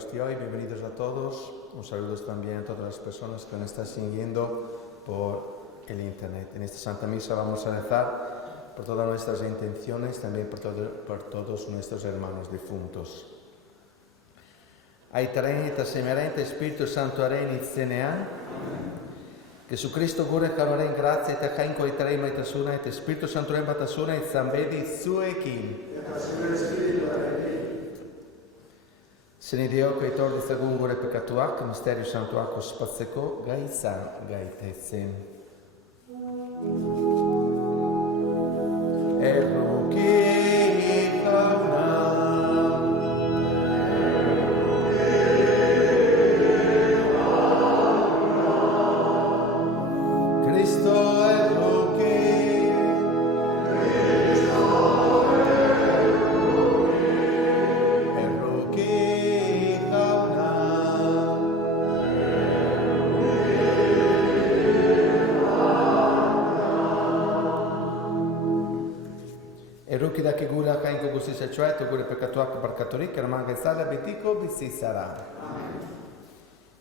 Eucaristía hoy. Bienvenidos a todos. Un saludo también a todas las personas que nos están siguiendo por el internet. En esta Santa Misa vamos a rezar por todas nuestras intenciones, también por todos nuestros hermanos difuntos. Aitaren eta semerente Espíritu Santo aren itzenean, Jesucristo gure jaroaren gratzia eta jainko aitaren maitasuna eta Espíritu Santoren batasuna izan bedi zuekin. Eta zure espirituarekin. Zenideok aitor ditzagun gure pekatuak, misterio santuak ospatzeko gai izan gaitezen. Erruki jauna. Erruki dakigula jainko guztizetxoa eta gure pekatuak barkaturik, erman gezala betiko bizi zara.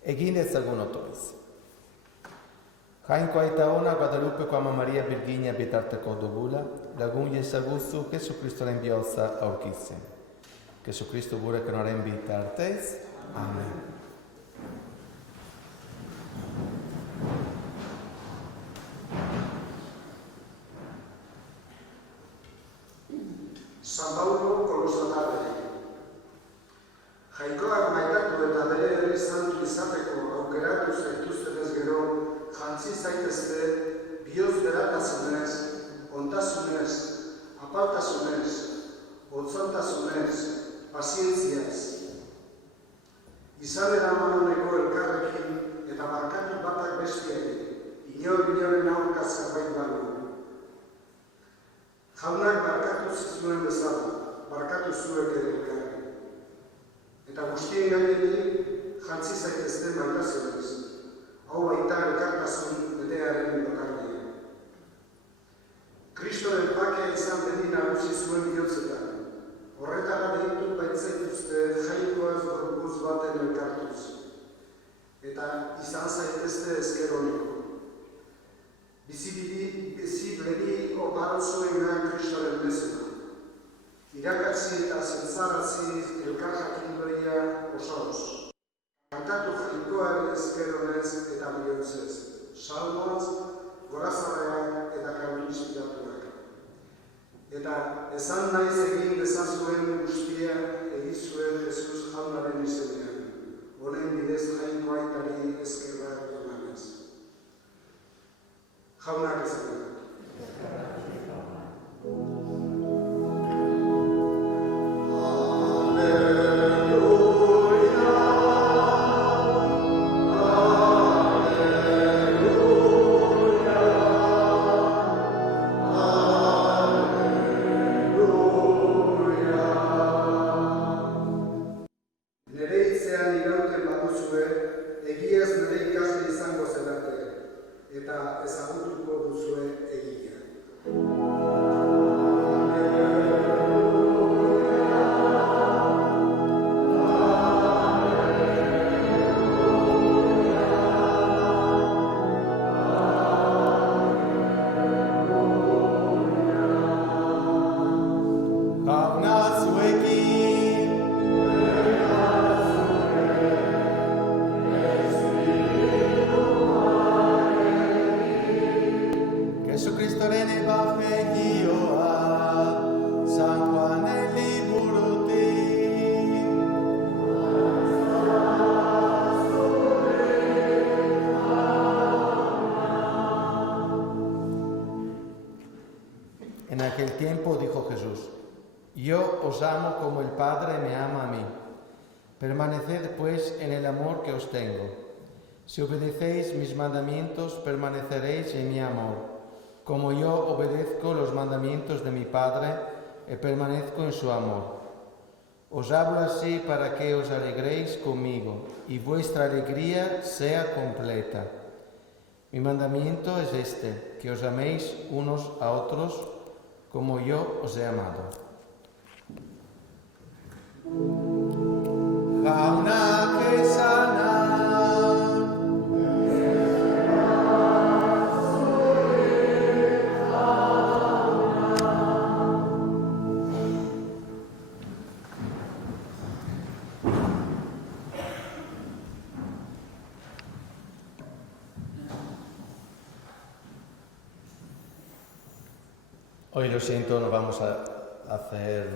Egin ezagun otoiz. Jainko aita ona Guadalupeko Ama Maria Virginia bitarteko dugula, lagun jezaguzu Jesukristoren bihotza aurkitzen. Jesukristo gure kanoren bitartez. Amen. San Paulo Kolosatare. Jainkoak maitatu eta bere herri santu izateko aukeratu zaituztenez gero, jantzi zaitezte bihotz beratasunez, ontasunez, apaltasunez, gotzontasunez, pazientziaz. Izan eramanoneko elkarrekin eta barkatu batak bestiari, inoren aurka zerbait balu. Jaunak barkatu zizuen bezala, barkatu zuek ere elkarri. Eta guztien gainetik jantzi zaitezte maitasunez. Hau baita elkartasun bedearen bakarria. Kristoren pakea izan bedi nagusi zuen bihotzetan. Horretara deitu baitzaituzte jainkoaz gorpuz baten elkartuz. Eta izan zaitezte esker honeko. Bizibledi oparo zuenak Kristoren mezua. Irakatzi eta zentzarazi elkar jakindoria osoz. Kantatu jainkoaren esker honez eta bihontzez. Salmoaz, gorazarreak eta kantu inspiratuak. Eta esan naiz egin dezazuen guztia egizuen Jesus jaunaren izenean. Honen bidez jainko aitari eskerrak emanez. Jaunak ezagunak. Nere hitzean irauten baduzue, egiaz nere ikasle izango zelate, eta ezagutuko duzue egia. En aquel tiempo dijo Jesús: Yo os amo como el Padre me ama a mí. Permaneced pues en el amor que os tengo. Si obedecéis mis mandamientos, permaneceréis en mi amor, como yo obedezco los mandamientos de mi Padre y permanezco en su amor. Os hablo así para que os alegréis conmigo y vuestra alegría sea completa. Mi mandamiento es este, que os améis unos a otros como yo os he amado. fauna que sana. Hoy lo siento, no vamos a hacer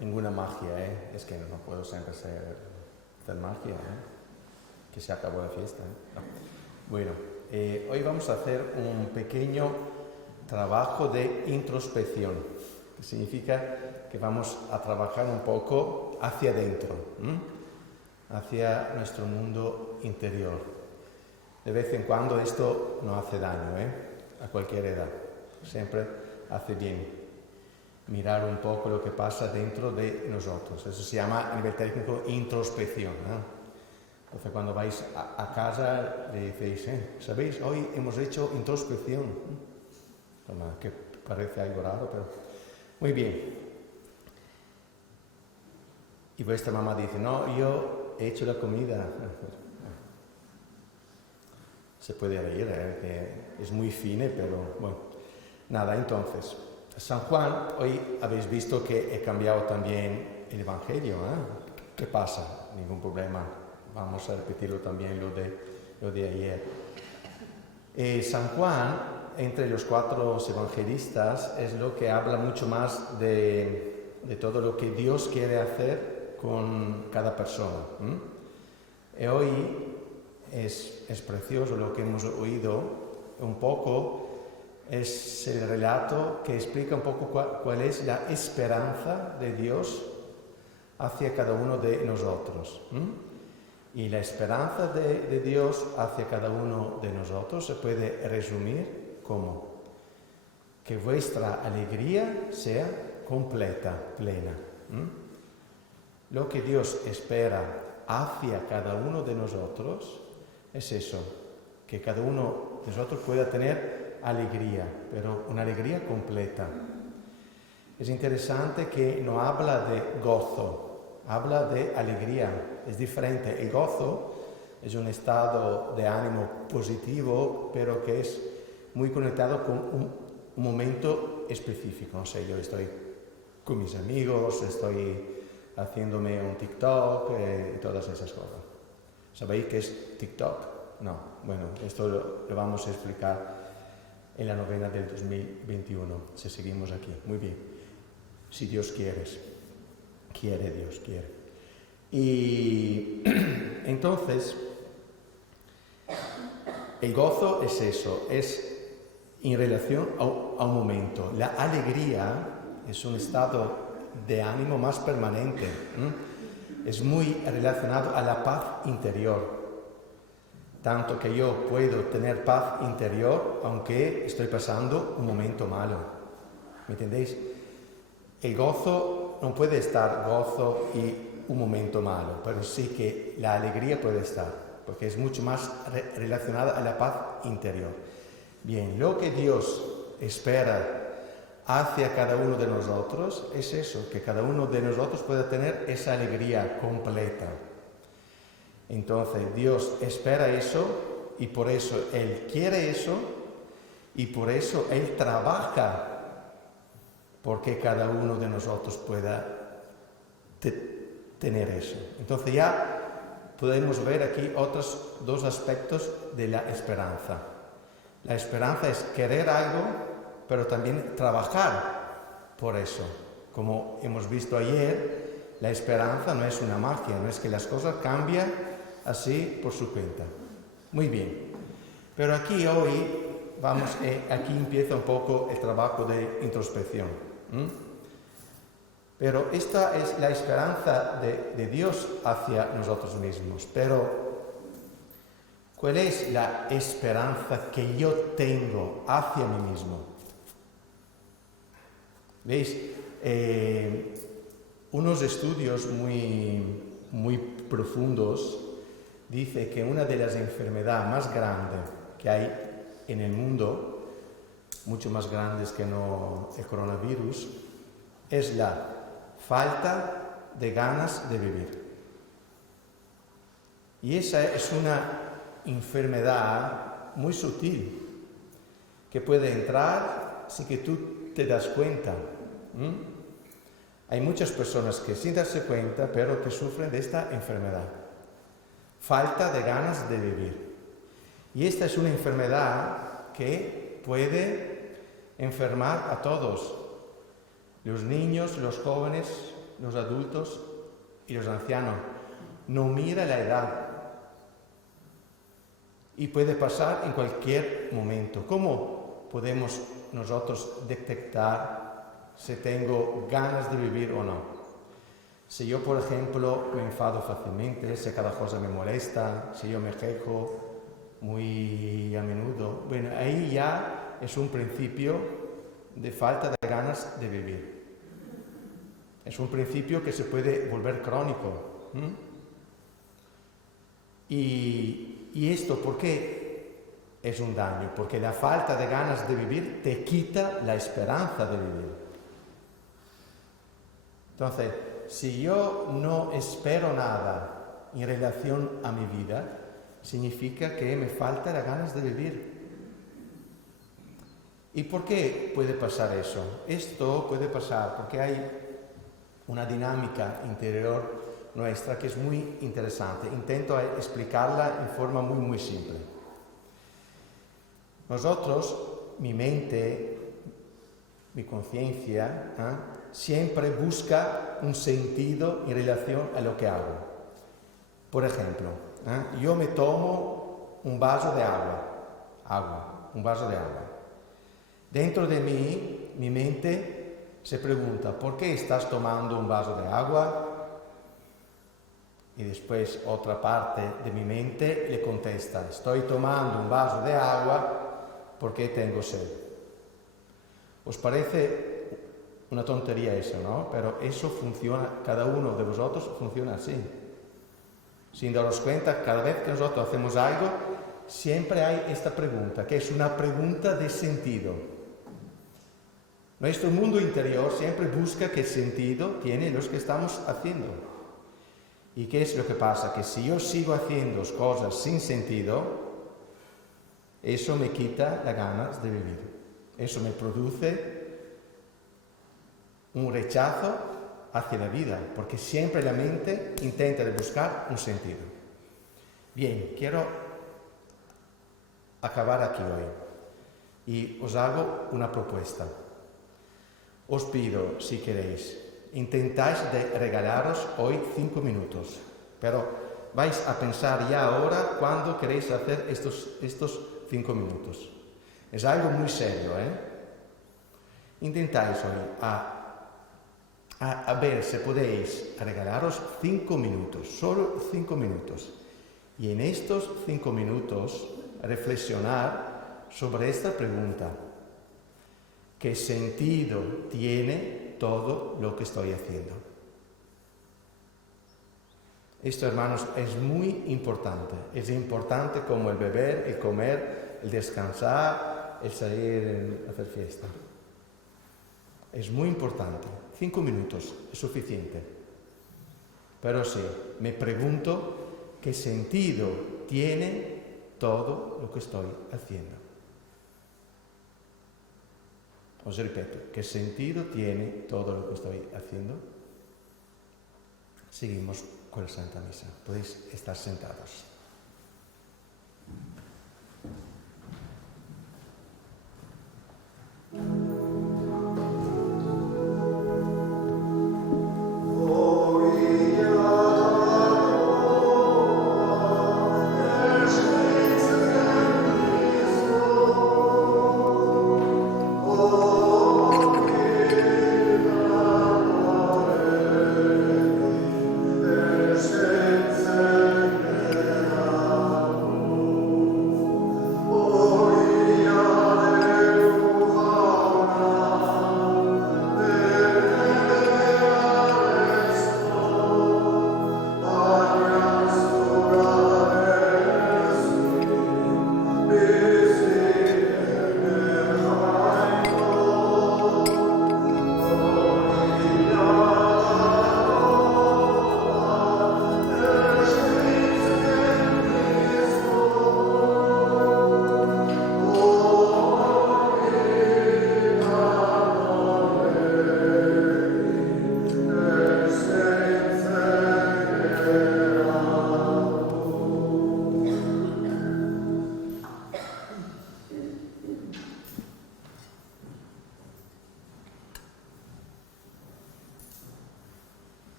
ninguna magia, ¿eh? Es que no puedo siempre hacer magia, ¿eh? Que se acabó la fiesta, ¿eh? No. Bueno, hoy vamos a hacer un pequeño trabajo de introspección, que significa que vamos a trabajar un poco hacia adentro, hacia nuestro mundo interior. De vez en cuando esto no hace daño, ¿eh? A cualquier edad, siempre hace bien mirar un poco lo que pasa dentro de nosotros. Eso se llama a nivel técnico introspección, ¿no? Entonces cuando vais a casa le decís, ¿sabéis? Hoy hemos hecho introspección. Toma, que parece algo raro, pero muy bien. Y vuestra mamá dice, no, yo he hecho la comida. Se puede reír, que es muy fine, pero bueno. Nada, entonces, San Juan, hoy habéis visto que he cambiado también el Evangelio, ¿eh? ¿Qué pasa? Ningún problema, vamos a repetirlo también lo de ayer. San Juan, entre los 4 evangelistas, es lo que habla mucho más de todo lo que Dios quiere hacer con cada persona. Y hoy es precioso lo que hemos oído un poco. Es el relato que explica un poco cuál es la esperanza de Dios hacia cada uno de nosotros. Y la esperanza de Dios hacia cada uno de nosotros se puede resumir como que vuestra alegría sea completa, plena. Lo que Dios espera hacia cada uno de nosotros es eso, que cada uno de nosotros pueda tener alegría, pero una alegría completa. Es interesante que no habla de gozo, habla de alegría. Es diferente. El gozo es un estado de ánimo positivo, pero que es muy conectado con un momento específico. No sé, yo estoy con mis amigos, estoy haciéndome un TikTok y todas esas cosas. ¿Sabéis qué es TikTok? No. Bueno, esto lo vamos a explicar en la novena del 2021, si seguimos aquí. Muy bien. Si Dios quiere. Quiere Dios, quiere. Y entonces, el gozo es eso, es en relación a un momento. La alegría es un estado de ánimo más permanente. Es muy relacionado a la paz interior. Tanto que yo puedo tener paz interior aunque estoy pasando un momento malo. ¿Me entendéis? El gozo no puede estar gozo y un momento malo, pero sí que la alegría puede estar, porque es mucho más relacionada a la paz interior. Bien, lo que Dios espera hacia cada uno de nosotros es eso, que cada uno de nosotros pueda tener esa alegría completa. Entonces Dios espera eso y por eso Él quiere eso y por eso Él trabaja porque cada uno de nosotros pueda tener eso. Entonces ya podemos ver aquí otros 2 aspectos de la esperanza. La esperanza es querer algo, pero también trabajar por eso. Como hemos visto ayer, la esperanza no es una magia, no es que las cosas cambian así por su cuenta. Muy bien. Pero aquí hoy aquí empieza un poco el trabajo de introspección. Pero esta es la esperanza de Dios hacia nosotros mismos. Pero ¿cuál es la esperanza que yo tengo hacia mí mismo? ¿Veis? Unos estudios muy profundos dice que una de las enfermedades más grandes que hay en el mundo, mucho más grandes que el coronavirus, es la falta de ganas de vivir. Y esa es una enfermedad muy sutil que puede entrar sin que tú te das cuenta. Hay muchas personas que sin darse cuenta, pero que sufren de esta enfermedad. Falta de ganas de vivir. Y esta es una enfermedad que puede enfermar a todos. Los niños, los jóvenes, los adultos y los ancianos. No mira la edad. Y puede pasar en cualquier momento. ¿Cómo podemos nosotros detectar si tengo ganas de vivir o no? Si yo, por ejemplo, me enfado fácilmente, si cada cosa me molesta, si yo me quejo muy a menudo, bueno, ahí ya es un principio de falta de ganas de vivir. Es un principio que se puede volver crónico. Y esto, ¿por qué es un daño? Porque la falta de ganas de vivir te quita la esperanza de vivir. Entonces, si yo no espero nada en relación a mi vida, significa que me falta las ganas de vivir. ¿Y por qué puede pasar eso? Esto puede pasar porque hay una dinámica interior nuestra que es muy interesante. Intento explicarla en forma muy simple. Nosotros, mi mente, mi conciencia, siempre busca un sentido en relación a lo que hago. Por ejemplo, yo me tomo un vaso de agua. Dentro de mí, mi mente se pregunta, ¿por qué estás tomando un vaso de agua? Y después otra parte de mi mente le contesta, estoy tomando un vaso de agua porque tengo sed. ¿Os parece una tontería eso, no? Pero eso funciona, cada uno de vosotros funciona así. Sin daros cuenta, cada vez que nosotros hacemos algo, siempre hay esta pregunta, que es una pregunta de sentido. Nuestro mundo interior siempre busca qué sentido tienen los que estamos haciendo. ¿Y qué es lo que pasa? Que si yo sigo haciendo cosas sin sentido, eso me quita las ganas de vivir. Eso me produce un rechazo hacia la vida, porque siempre la mente intenta buscar un sentido. Bien, quiero acabar aquí hoy y os hago una propuesta. Os pido, si queréis, intentáis de regalaros hoy 5 minutos, pero vais a pensar ya ahora cuándo queréis hacer estos 5 minutos. Es algo muy serio, Intentáis hoy a ver si podéis regalaros 5 minutos, solo 5 minutos. Y en estos 5 minutos reflexionar sobre esta pregunta. ¿Qué sentido tiene todo lo que estoy haciendo? Esto, hermanos, es muy importante. Es importante como el beber, el comer, el descansar, el salir a hacer fiesta. Es muy importante. 5 minutos es suficiente. Pero sí, me pregunto qué sentido tiene todo lo que estoy haciendo. Os repito, ¿qué sentido tiene todo lo que estoy haciendo? Seguimos con la Santa Misa. Podéis estar sentados.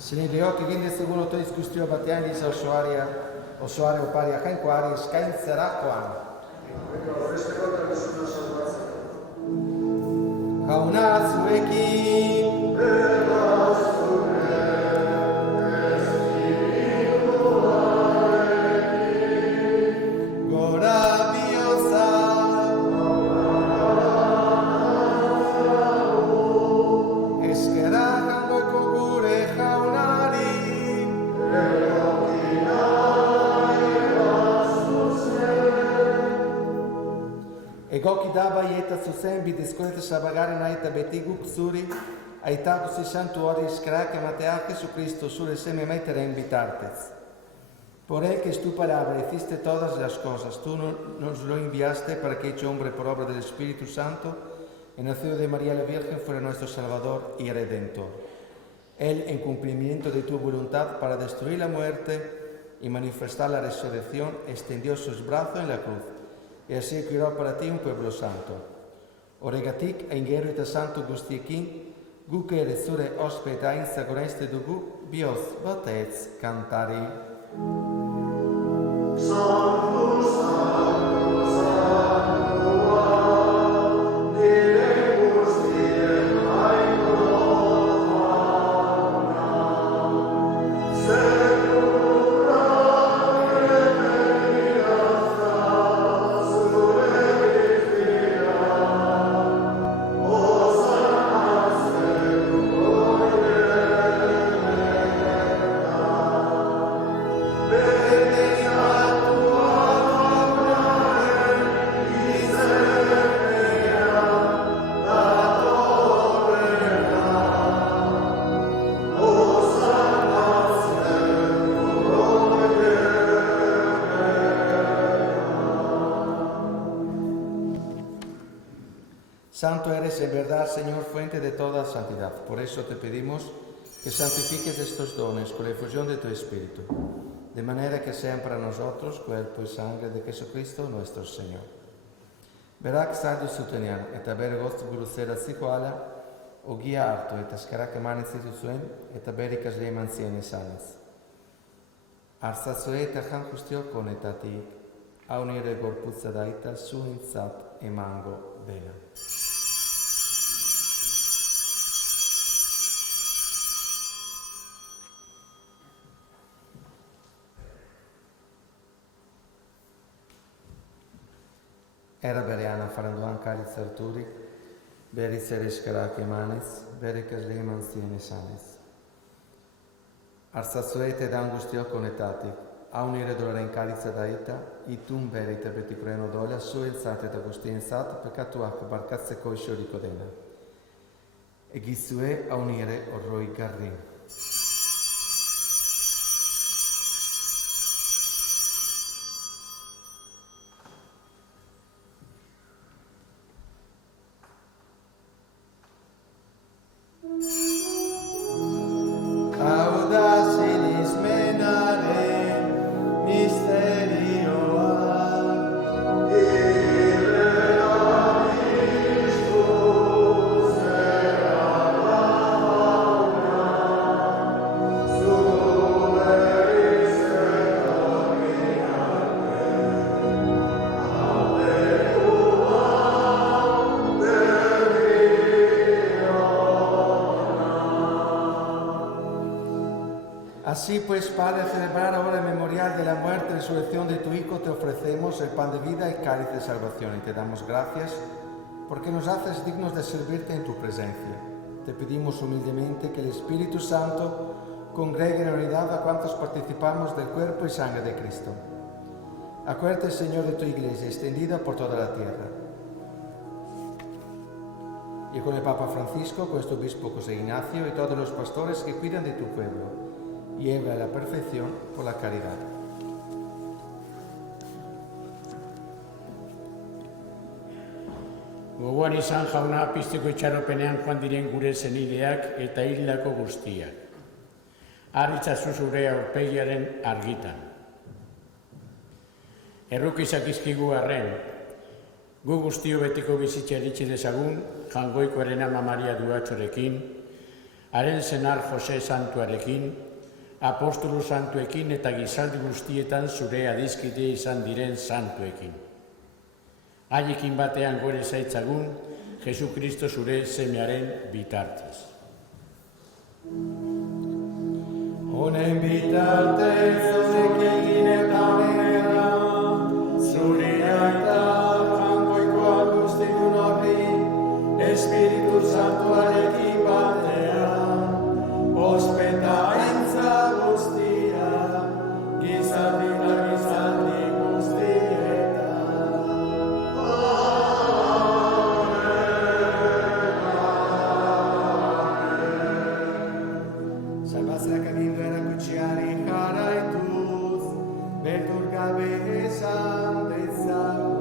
Senideok egin dezagun otoiz guztio batean giza osoare oparia jainkoari eskaintzerakoan. Jauna zuekin! Gora bihotza! Eskerrak hangoiko gure jaunari! Egoki da bai eta zuzen bidezko eta sabagaren aita beti guk zuri, aitako zisantu hori eskerrak ematea Jesucristo zure seme maiteren bitartez. Por él que es tu palabra hiciste todas las cosas, tú nos lo enviaste para que hecho hombre por obra del Espíritu Santo, en el nacido de María la Virgen fuera nuestro Salvador y Redentor. Él, en cumplimiento de tu voluntad para destruir la muerte y manifestar la resurrección, extendió sus brazos en la cruz, y así creó para ti un pueblo santo. Horregatik, engero eta santo guztiekin, guk ere zure ospeta intzagoraizte dugu, bioz batez kantari. Santo, Santo, Santua, nire guztien haingo fauna. Sekura emeritza, zure bizia, osana zeruko Santo eres en verdad, Señor, fuente de toda santidad. Por eso te pedimos que santifiques estos dones con la efusión de tu Espíritu, de manera que sean para nosotros cuerpo y sangre de Jesucristo nuestro Señor. Berak sadu zutenian, eta bere goztu guruzera zikoala, ogia hartu eta eskerak eman ezitu zuen, eta bere ikasle eman zien izanez. Arzatzue eta jan guztiok honetatik, hau nire gorputza daita zuentzat emango dena. Era berean afaranduan karitz harturik, berriz ere eskerak emanez, bere ikasle eman zien izanez. Arzatzue eta dan guztiok honetatik, hau nire dolaren karitza daita, itun bere eta betikurren odola, zuentzat eta guztientzat, pekatuak barkatzeko isuriko dena. Egizue hau nire horroi garri. Así pues, Padre, al celebrar ahora el memorial de la muerte y resurrección de tu Hijo, te ofrecemos el pan de vida y cáliz de salvación y te damos gracias porque nos haces dignos de servirte en tu presencia. Te pedimos humildemente que el Espíritu Santo congregue en unidad a cuantos participamos del cuerpo y sangre de Cristo. Acuérdate, Señor, de tu Iglesia extendida por toda la tierra. Y con el Papa Francisco, con este obispo José Ignacio y todos los pastores que cuidan de tu pueblo, lleva a la perfección por la caridad. Gogoan izan jauna pizteko itxaropenean joan diren gure zenideak eta hildako guztiak. Arritzazu zure aurpegiaren argitan. Errukizak izkigu arren, gu guztio betiko bizitza eritxe dezagun, jangoikoaren ama Maria Duatxorekin, haren senar Jose Santuarekin, apostolu santuekin eta gizaldi guztietan zure adizkide izan diren santuekin. Haiekin batean gore zaitzagun, Jesukristo zure semearen bitartez. Honen bitartez zurekin eta honera, zure aita jangoikoa guztidun horri, Espiritu Santuarekin batean, ospetaintza guztia, gizaldi da gizaldi guztietan. Salvatzeak agindu erakutsiari jarraituz, beldur gabe esan dezagun.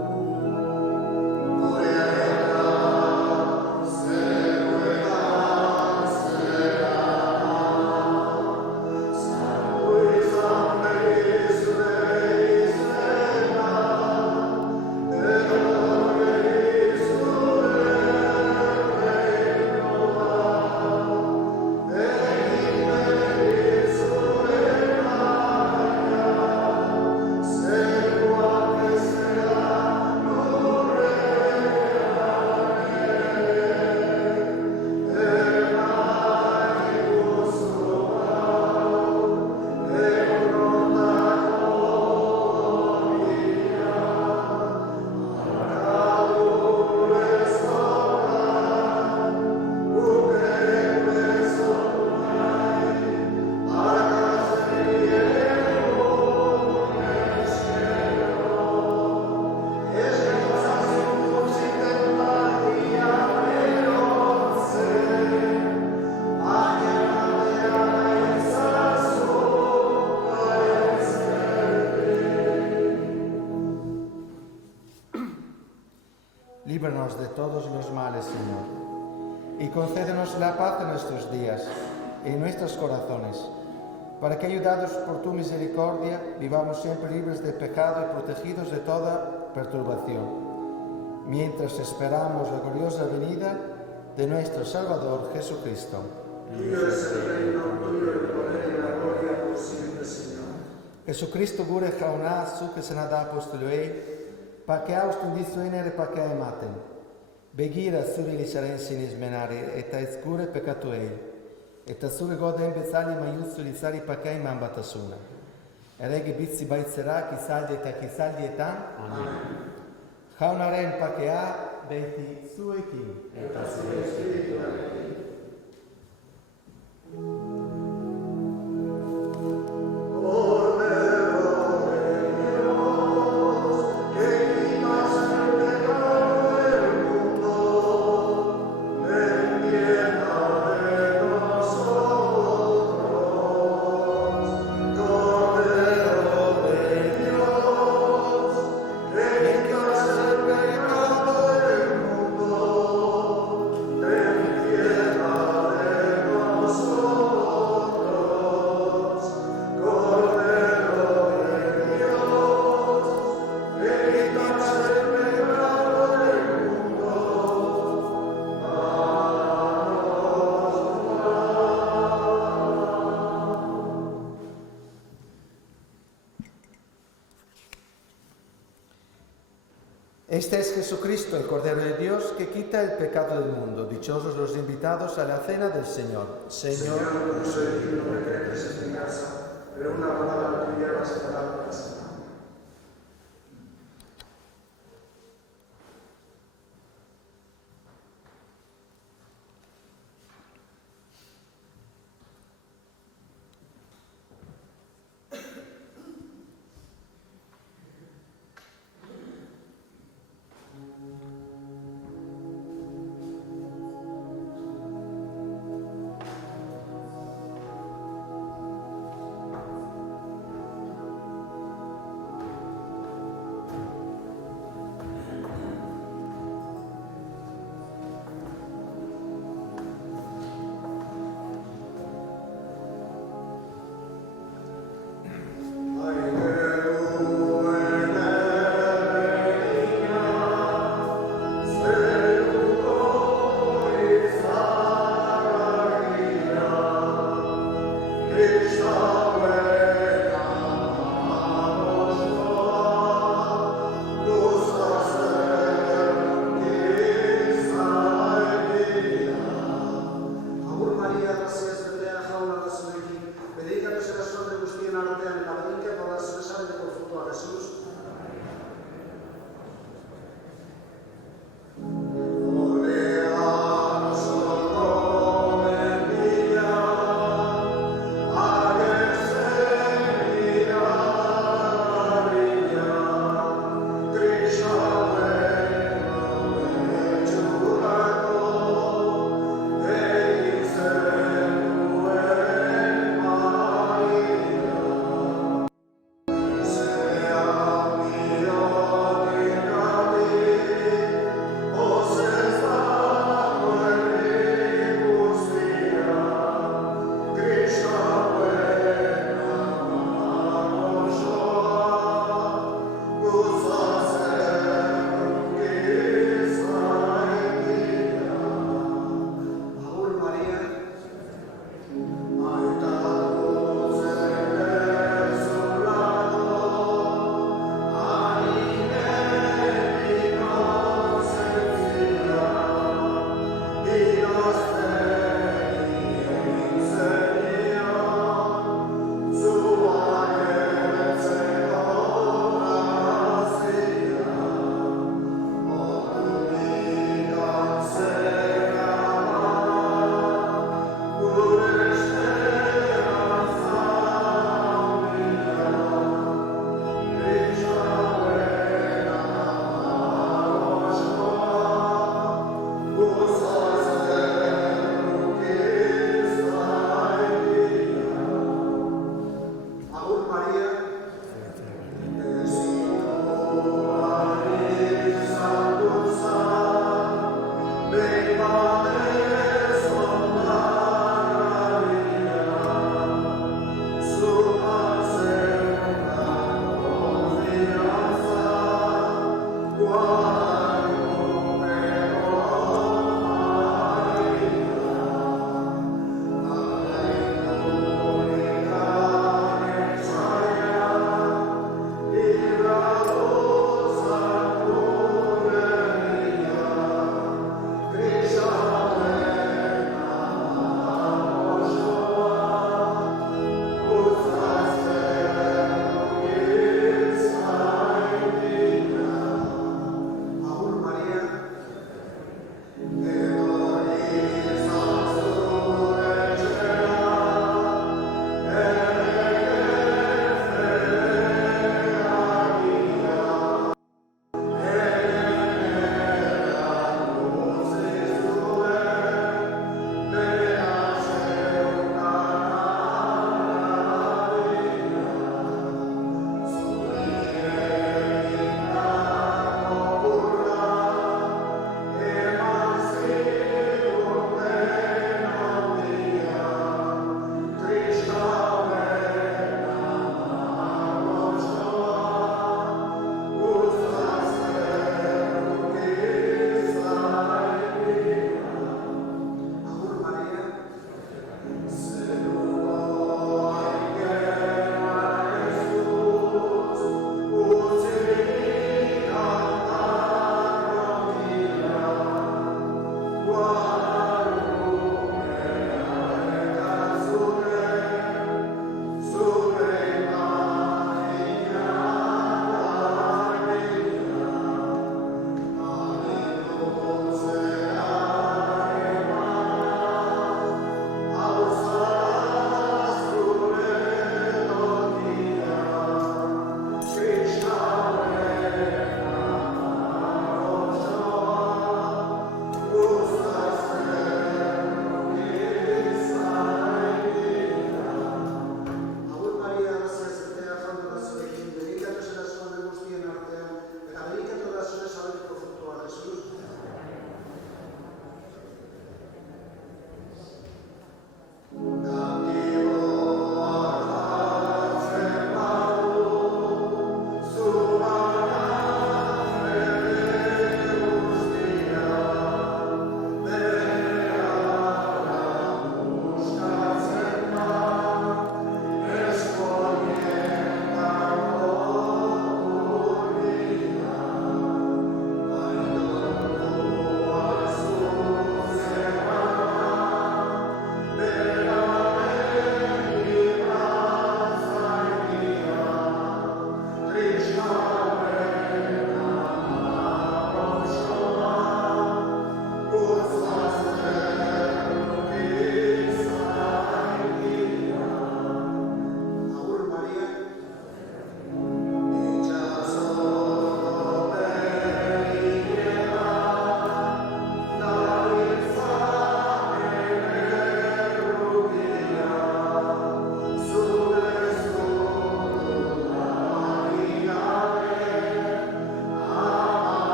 Líbranos de todos los males, Señor, y concédenos la paz en nuestros días y en nuestros corazones, para que, ayudados por tu misericordia, vivamos siempre libres de pecado y protegidos de toda perturbación, mientras esperamos la gloriosa venida de nuestro Salvador Jesucristo. Tuyo es el reino, tuyo el poder y la gloria por siempre, Señor. Jesucristo gure jauna zuke senada apostoloi, pakea ustundizu enere pakea ematen. Begira zure lisaren sinizmenari eta ez gure pekatuei, eta zure goden bezali maiuzu lisari pakea iman batasuna. Erege bitzi baitzerak izaldi eta izaldietan. Amen. Jaunaren pakea beti zuekin. Eta zure espirituarekin. Este es Jesucristo, el Cordero de Dios, que quita el pecado del mundo. Dichosos los invitados a la cena del Señor. Señor, no soy digno de que entres en mi casa, pero una palabra tuya bastará para sanar.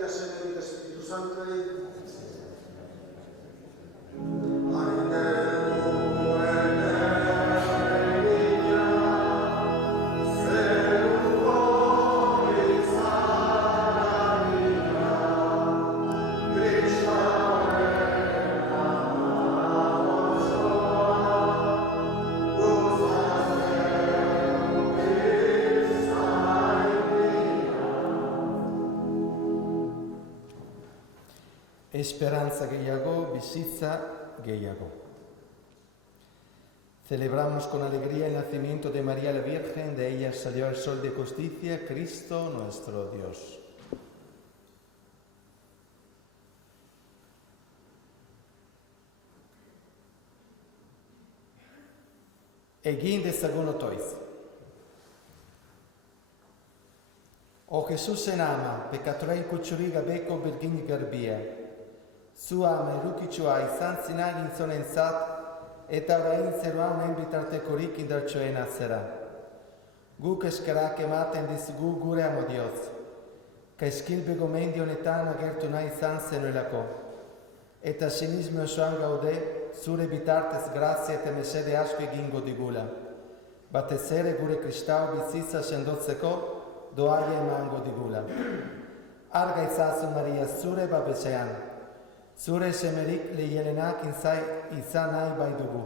Patri, et Spiritus Sancti. Esperanza gehiago, bizitza gehiago. Celebramos con alegría el nacimiento de María la Virgen, de ella salió el sol de justicia, Cristo nuestro Dios. Egin dezagun otoiz. O Jesusen ama, pekatorein kutsuri gabeko birgin garbia. Zu ama erukitsua izan zina gintzonentzat, eta orain zeruan honen bitartekorik indartsoen atzera. Guk eskerak ematen dizugu gure amodioz. Kaizkil begomendi honetan agertu nahi izan zenuelako. Eta sinismo osoan gaude, zure bitartez grazia eta mesede asko egingo digula. Batez ere gure kristau bizitza sendotzeko doaia emango digula. Arga izazu Maria zure babesean. Zure semerik lehielenak izan nahi bai dugu.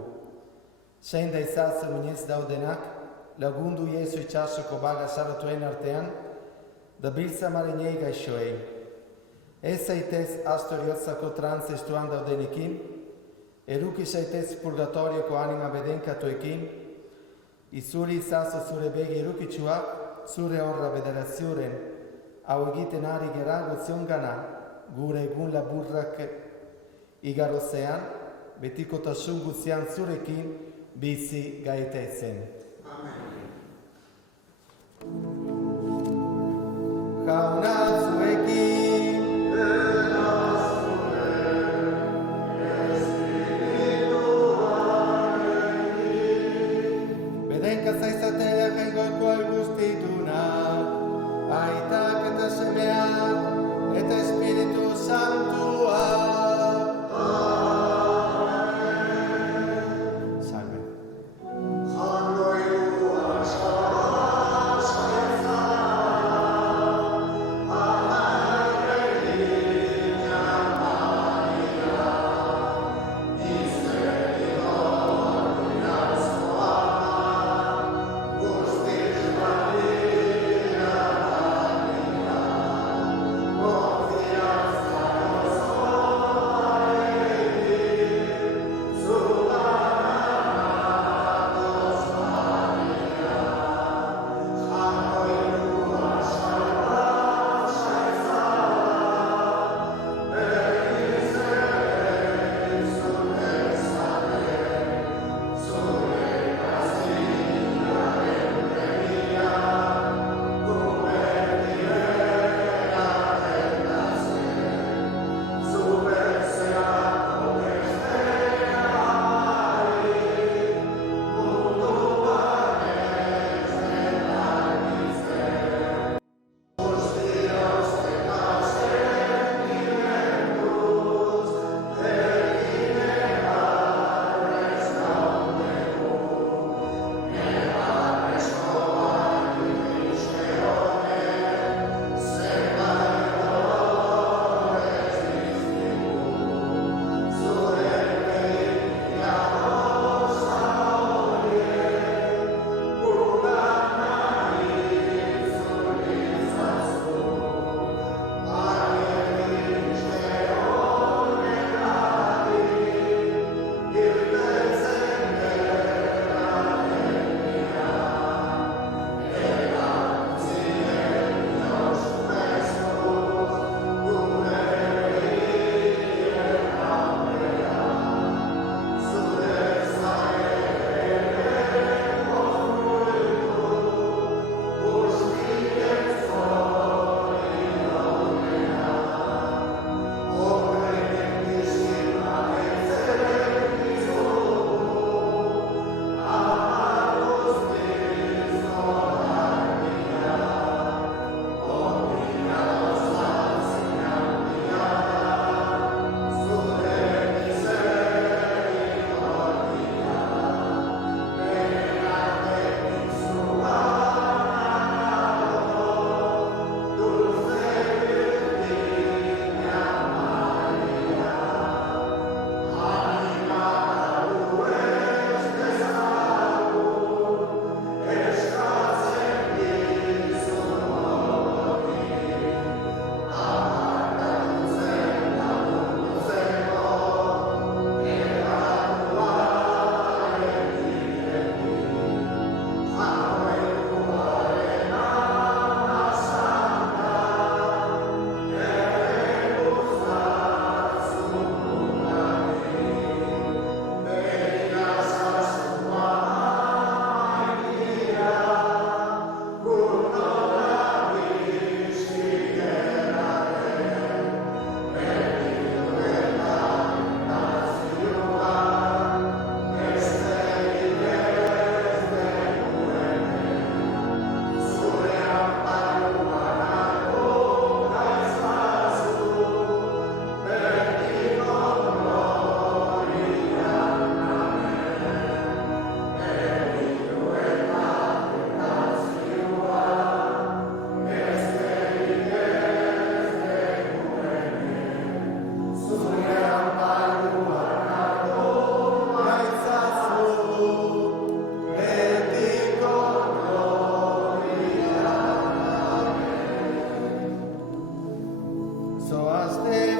Zein da izazu minez daudenak, lagundu Jesu itxasoko baga saratuen artean, da biltza marinei gaixoei. Ez zaitez astoriotzako tranzestuan daudenekin, eruki zaitez purgatorioko anima bedenkatuekin, izuri izazu zure begi erukitsuak, zure horra bederazioren, hau egiten ari gera gutzion gana, gure egun laburrak igarozean, betikotasun gutzian zurekin bizi gaitezen. Amen. Jauna zuekin, bedenka zaizatea jaingoko algustitunak, aitak eta semeak, eta Espiritu Santua. Salve. Alleluia, salve, zoazte